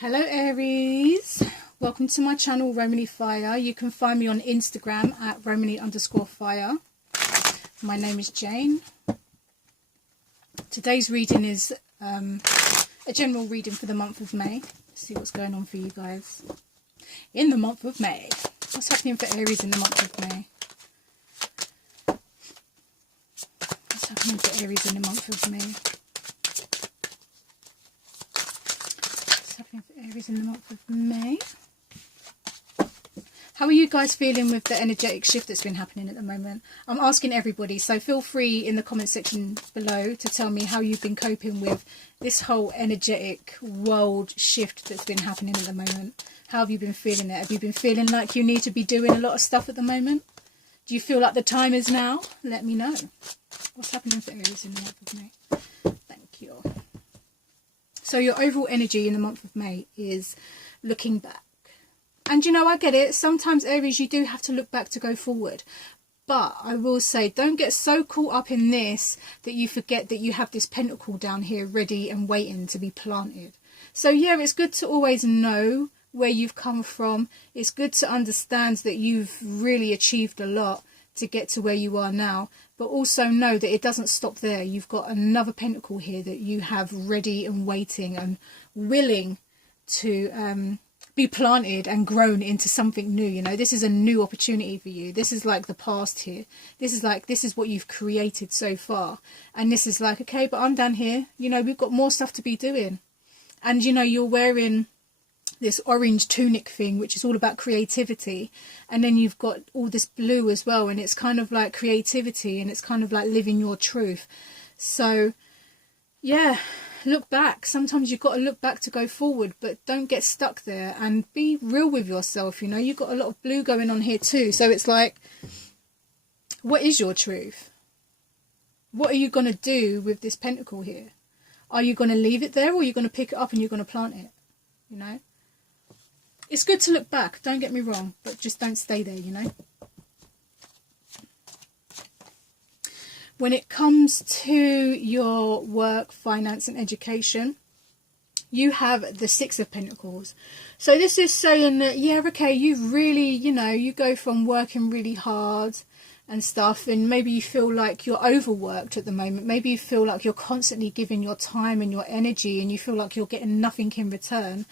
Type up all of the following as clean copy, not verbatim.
Hello Aries, welcome to my channel Romany Fire. You can find me on Instagram at Romany_fire. My name is Jane. Today's reading is a general reading for the month of May. Let's see what's going on for you guys in the month of May. What's happening for Aries in the month of May? What's happening for Aries in the month of May? For Aries in the month of May. How are you guys feeling with the energetic shift that's been happening at the moment? I'm asking everybody, so feel free in the comment section below to tell me how you've been coping with this whole energetic world shift that's been happening at the moment. How have you been feeling it? Have you been feeling like you need to be doing a lot of stuff at the moment? Do you feel like the time is now? Let me know. What's happening for Aries in the month of May? Thank you. So your overall energy in the month of May is looking back. And you know, I get it. Sometimes Aries, you do have to look back to go forward. But I will say, don't get so caught up in this that you forget that you have this pentacle down here ready and waiting to be planted. So yeah, it's good to always know where you've come from. It's good to understand that you've really achieved a lot to get to where you are now, but also know that it doesn't stop there. You've got another pentacle here that you have ready and waiting and willing to be planted and grown into something new. You know, this is a new opportunity for you. This is like the past here. This is what you've created so far, and this is like, okay, but I'm down here, you know, we've got more stuff to be doing. And you know, you're wearing this orange tunic thing, which is all about creativity, and then you've got all this blue as well, and it's kind of like creativity, and it's kind of like living your truth. So yeah, look back. Sometimes you've got to look back to go forward, but don't get stuck there, and be real with yourself. You know, you've got a lot of blue going on here too, so it's like, what is your truth? What are you going to do with this pentacle here? Are you going to leave it there, or are you going to pick it up and you're going to plant it? You know, it's good to look back, don't get me wrong, but just don't stay there, you know. When it comes to your work, finance and education, you have the Six of Pentacles. So this is saying that, yeah, okay, you've really, you know, you go from working really hard and stuff, and maybe you feel like you're overworked at the moment. Maybe you feel like you're constantly giving your time and your energy, and you feel like you're getting nothing in return.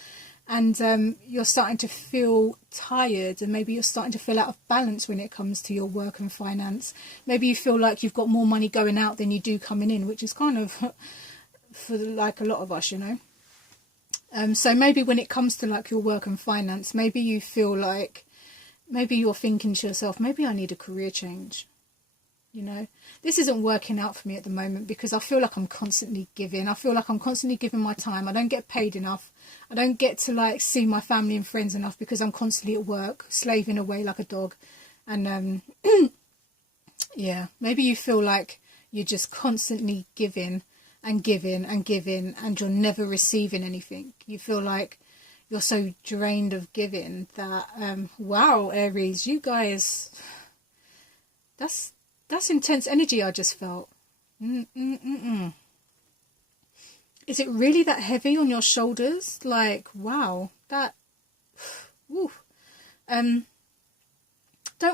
And you're starting to feel tired, and maybe you're starting to feel out of balance when it comes to your work and finance. Maybe you feel like you've got more money going out than you do coming in, which is kind of for like a lot of us, you know. So maybe when it comes to like your work and finance, maybe you feel like, maybe you're thinking to yourself, maybe I need a career change. You know, this isn't working out for me at the moment because I feel like I'm constantly giving. I feel like I'm constantly giving my time. I don't get paid enough. I don't get to like see my family and friends enough because I'm constantly at work, slaving away like a dog. And yeah, maybe you feel like you're just constantly giving and giving and giving, and you're never receiving anything. You feel like you're so drained of giving that, wow, Aries, you guys, that's intense energy I just felt. Is it really that heavy on your shoulders? Like, wow, that... Woo. Don't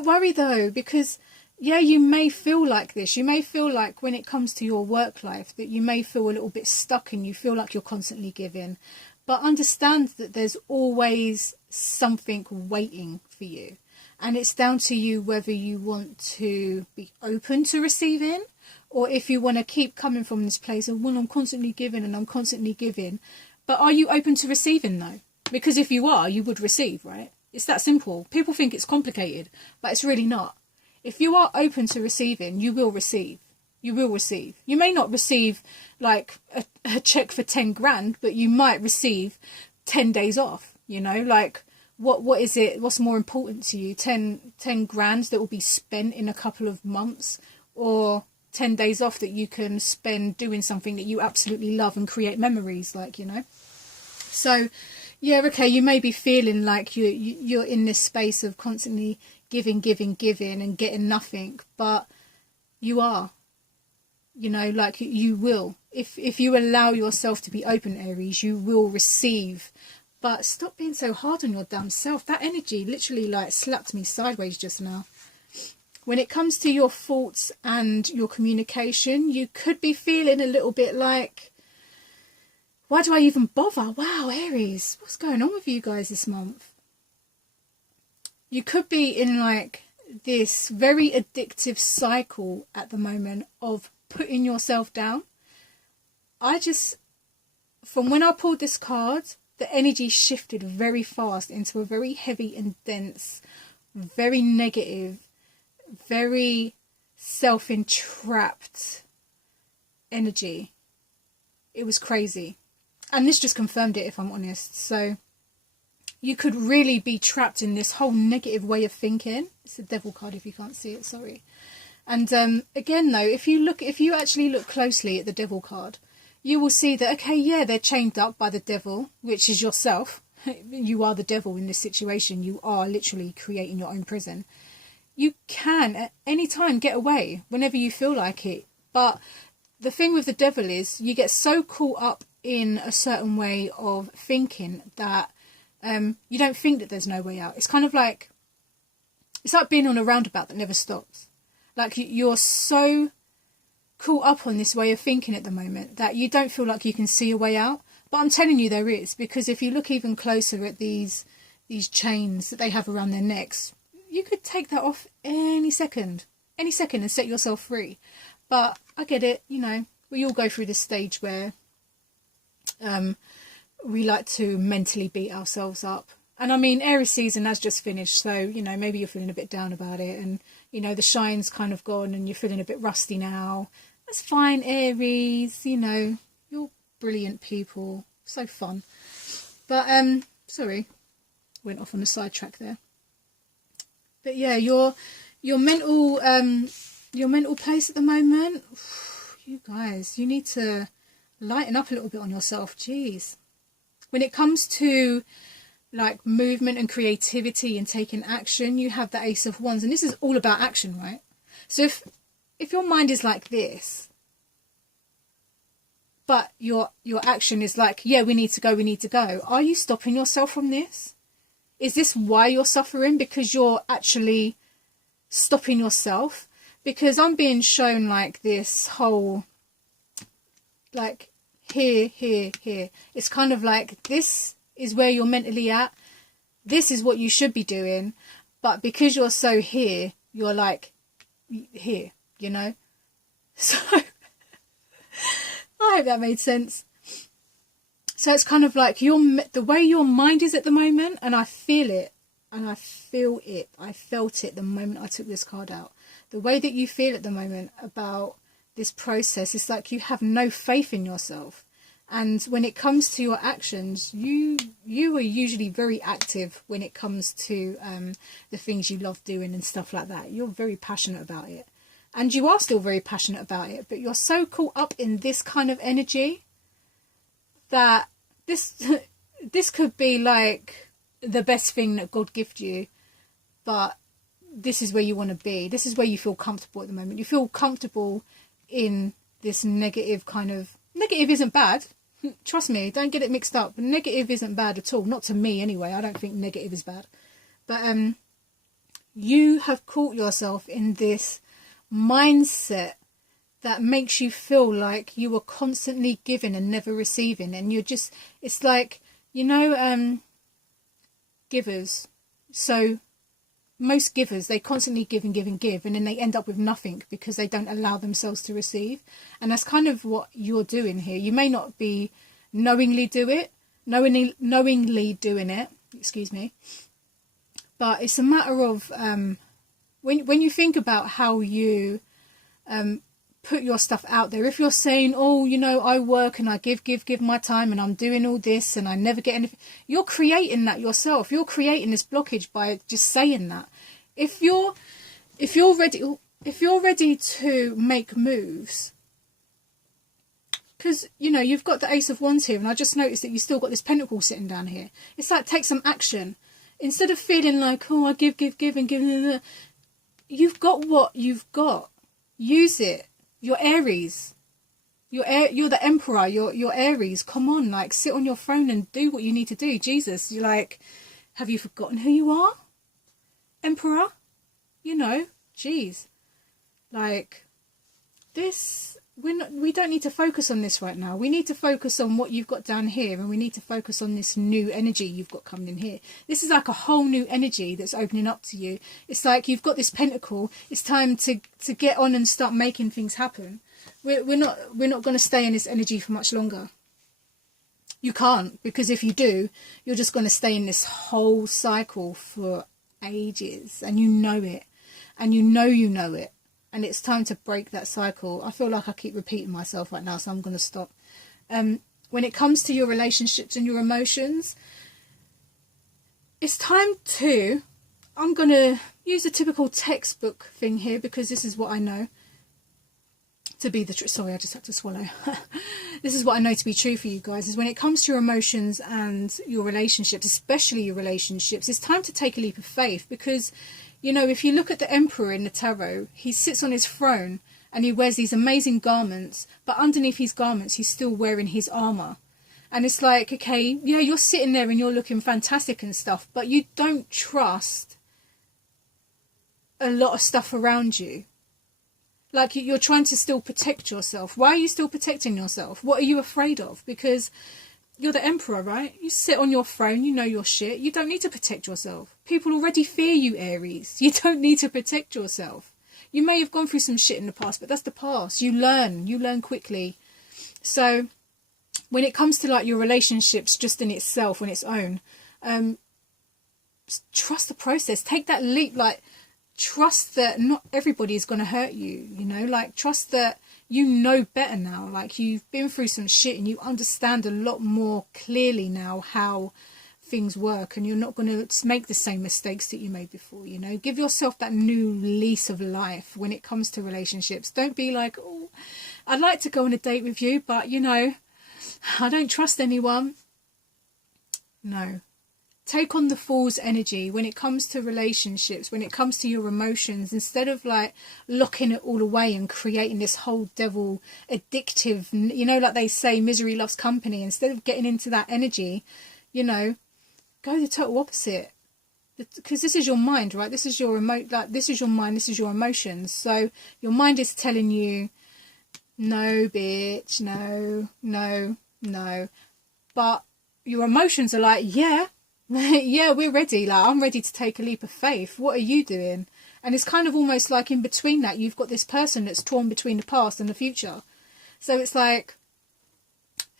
worry though, because, yeah, you may feel like this. You may feel like when it comes to your work life that you may feel a little bit stuck and you feel like you're constantly giving. But understand that there's always something waiting for you. And it's down to you whether you want to be open to receiving, or if you want to keep coming from this place of, well, I'm constantly giving and I'm constantly giving. But are you open to receiving though? Because if you are, you would receive, right? It's that simple. People think it's complicated, but it's really not. If you are open to receiving, you will receive. You will receive. You may not receive like a check for 10 grand, but you might receive 10 days off, you know, like... What is it? What's more important to you? 10 grand that will be spent in a couple of months, or 10 days off that you can spend doing something that you absolutely love and create memories, like, you know. So, yeah, okay, you may be feeling like you're in this space of constantly giving and getting nothing, but you are, you know, like you will. If you allow yourself to be open, Aries, you will receive But stop being so hard on your damn self. That energy literally like slapped me sideways just now. When it comes to your thoughts and your communication, you could be feeling a little bit like, why do I even bother? Wow, Aries, what's going on with you guys this month? You could be in like this very addictive cycle at the moment of putting yourself down. From when I pulled this card, the energy shifted very fast into a very heavy and dense, very negative, very self-entrapped energy. It was crazy. And this just confirmed it, if I'm honest. So you could really be trapped in this whole negative way of thinking. It's a devil card if you can't see it, sorry. And again, though, if you actually look closely at the devil card, you will see that, okay, yeah, they're chained up by the devil, which is yourself. You are the devil in this situation. You are literally creating your own prison. You can at any time get away whenever you feel like it. But the thing with the devil is you get so caught up in a certain way of thinking that you don't think that there's no way out. It's kind of like, it's like being on a roundabout that never stops. Like you're so caught up on this way of thinking at the moment that you don't feel like you can see a way out. But I'm telling you there is, because if you look even closer at these chains that they have around their necks, you could take that off any second and set yourself free. But I get it, you know, we all go through this stage where we like to mentally beat ourselves up. And I mean, Aries season has just finished, so, you know, maybe you're feeling a bit down about it, and, you know, the shine's kind of gone and you're feeling a bit rusty now. That's fine, Aries, you know, you're brilliant people, so fun. But, sorry, went off on a sidetrack there. But yeah, your mental place at the moment, you guys, you need to lighten up a little bit on yourself, jeez. When it comes to like movement and creativity and taking action, you have the Ace of Wands, and this is all about action, right? So if your mind is like this, but your action is like, yeah, we need to go, are you stopping yourself from this? Is this why you're suffering? Because you're actually stopping yourself? Because I'm being shown like this whole, like here. It's kind of like, this is where you're mentally at. This is what you should be doing. But because you're so here, you're like here, you know? So I hope that made sense. So it's kind of like the way your mind is at the moment, and I feel it, and I feel it. I felt it the moment I took this card out. The way that you feel at the moment about this process, it's like you have no faith in yourself. And when it comes to your actions, you are usually very active when it comes to the things you love doing and stuff like that. You're very passionate about it. And you are still very passionate about it, but you're so caught up in this kind of energy that this could be like the best thing that God gifted you, but this is where you want to be. This is where you feel comfortable at the moment. You feel comfortable in this negative kind of... Negative isn't bad. Trust me, don't get it mixed up. Negative isn't bad at all. Not to me anyway. I don't think negative is bad. But you have caught yourself in this mindset that makes you feel like you are constantly giving and never receiving. And you're just... It's like, you know, givers. So most givers, they constantly give and give and give, and then they end up with nothing because they don't allow themselves to receive. And that's kind of what you're doing here. You may not be knowingly doing it, excuse me, but it's a matter of when you think about how you put your stuff out there. If you're saying, oh, you know, I work and I give my time and I'm doing all this and I never get anything, you're creating that yourself. You're creating this blockage by just saying that. If you're ready to make moves, because, you know, you've got the Ace of Wands here, and I just noticed that you still got this pentacle sitting down here. It's like, take some action. Instead of feeling like, oh, I give and give. You've got what you've got. Use it. You're Aries. You're the emperor. You're Aries. Come on, like, sit on your throne and do what you need to do. Jesus, you're like, have you forgotten who you are, emperor? You know, jeez, like this. We don't need to focus on this right now. We need to focus on what you've got down here, and we need to focus on this new energy you've got coming in here. This is like a whole new energy that's opening up to you. It's like you've got this pentacle. It's time to get on and start making things happen. We're not going to stay in this energy for much longer. You can't, because if you do, you're just going to stay in this whole cycle for ages, and you know it, and you know it. And it's time to break that cycle. I feel like I keep repeating myself right now, so I'm going to stop. When it comes to your relationships and your emotions, it's time to... I'm going to use a typical textbook thing here, because this is what I know to be the truth. Sorry, I just had to swallow. This is what I know to be true for you guys, is when it comes to your emotions and your relationships, especially your relationships, it's time to take a leap of faith, because... You know, if you look at the emperor in the tarot, he sits on his throne and he wears these amazing garments, but underneath his garments, he's still wearing his armour. And it's like, okay, yeah, you're sitting there and you're looking fantastic and stuff, but you don't trust a lot of stuff around you. Like, you're trying to still protect yourself. Why are you still protecting yourself? What are you afraid of? Because... you're the emperor, right? You sit on your throne, you know your shit. You don't need to protect yourself. People already fear you, Aries. You don't need to protect yourself. You may have gone through some shit in the past, but that's the past. You learn quickly. So when it comes to like your relationships just in itself, on its own, trust the process. Take that leap, like trust that not everybody is going to hurt you, you know, like trust that you know better now, like you've been through some shit and you understand a lot more clearly now how things work, and you're not going to make the same mistakes that you made before, you know. Give yourself that new lease of life when it comes to relationships. Don't be like, oh, I'd like to go on a date with you, but you know, I don't trust anyone. No. Take on the fool's energy when it comes to relationships, when it comes to your emotions. Instead of like locking it all away and creating this whole devil addictive, you know, like they say, misery loves company. Instead of getting into that energy, you know, go the total opposite. Because this is your mind, right? This is your this is your mind, this is your emotions. So your mind is telling you, no, bitch, no, no, no. But your emotions are like, yeah. Yeah, we're ready. Like, I'm ready to take a leap of faith. What are you doing? And it's kind of almost like in between that, you've got this person that's torn between the past and the future. So it's like,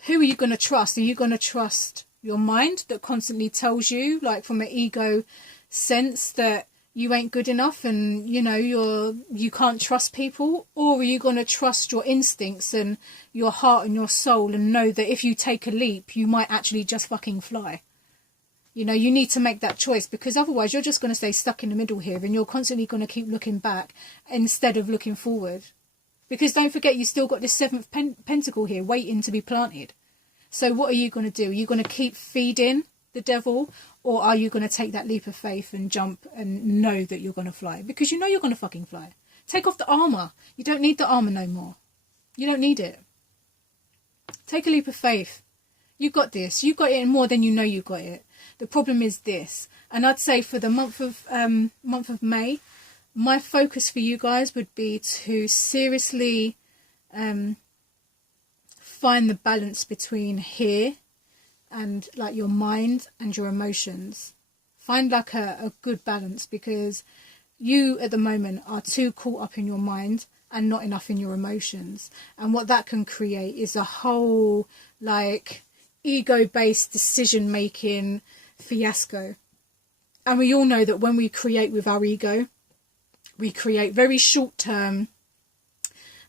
who are you going to trust? Are you going to trust your mind that constantly tells you, like from an ego sense, that you ain't good enough and, you know, you can't trust people? Or are you going to trust your instincts and your heart and your soul and know that if you take a leap, you might actually just fucking fly? You know, you need to make that choice, because otherwise you're just going to stay stuck in the middle here and you're constantly going to keep looking back instead of looking forward. Because don't forget, you still got this seventh pentacle here waiting to be planted. So what are you going to do? Are you going to keep feeding the devil, or are you going to take that leap of faith and jump and know that you're going to fly? Because you know you're going to fucking fly. Take off the armour. You don't need the armour no more. You don't need it. Take a leap of faith. You got this. You got it more than you know you got it. The problem is this, and I'd say for the month of May, my focus for you guys would be to seriously find the balance between here and like your mind and your emotions. Find like a good balance, because you at the moment are too caught up in your mind and not enough in your emotions. And what that can create is a whole like ego-based decision-making fiasco. And we all know that when we create with our ego, we create very short-term,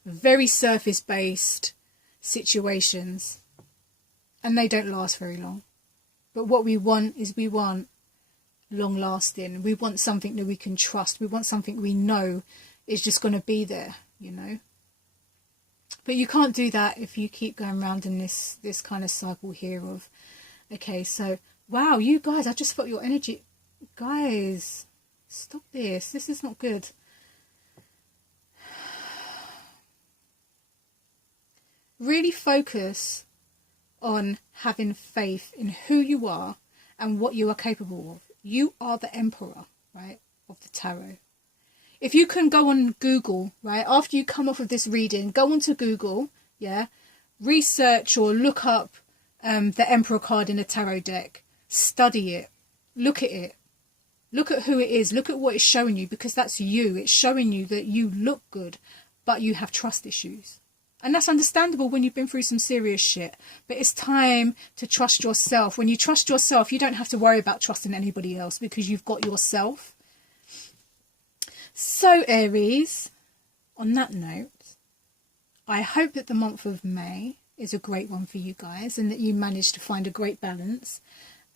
very surface-based situations, and they don't last very long. But what we want is we want long-lasting. We want something that we can trust. We want something we know is just going to be there, you know. But you can't do that if you keep going around in this kind of cycle here of, okay, so wow, you guys, I just felt your energy. Guys, stop this. This is not good. Really focus on having faith in who you are and what you are capable of. You are the emperor, right, of the tarot. If you can go on Google, right, after you come off of this reading, go onto Google, yeah, research or look up the Emperor card in a tarot deck, study it, look at it, look at who it is, look at what it's showing you, because that's you. It's showing you that you look good, but you have trust issues. And that's understandable when you've been through some serious shit. But it's time to trust yourself. When you trust yourself, you don't have to worry about trusting anybody else because you've got yourself. So, Aries, on that note, I hope that the month of May is a great one for you guys and that you manage to find a great balance.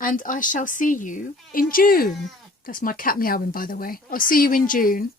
And I shall see you in June. That's my cat meowing, by the way. I'll see you in June.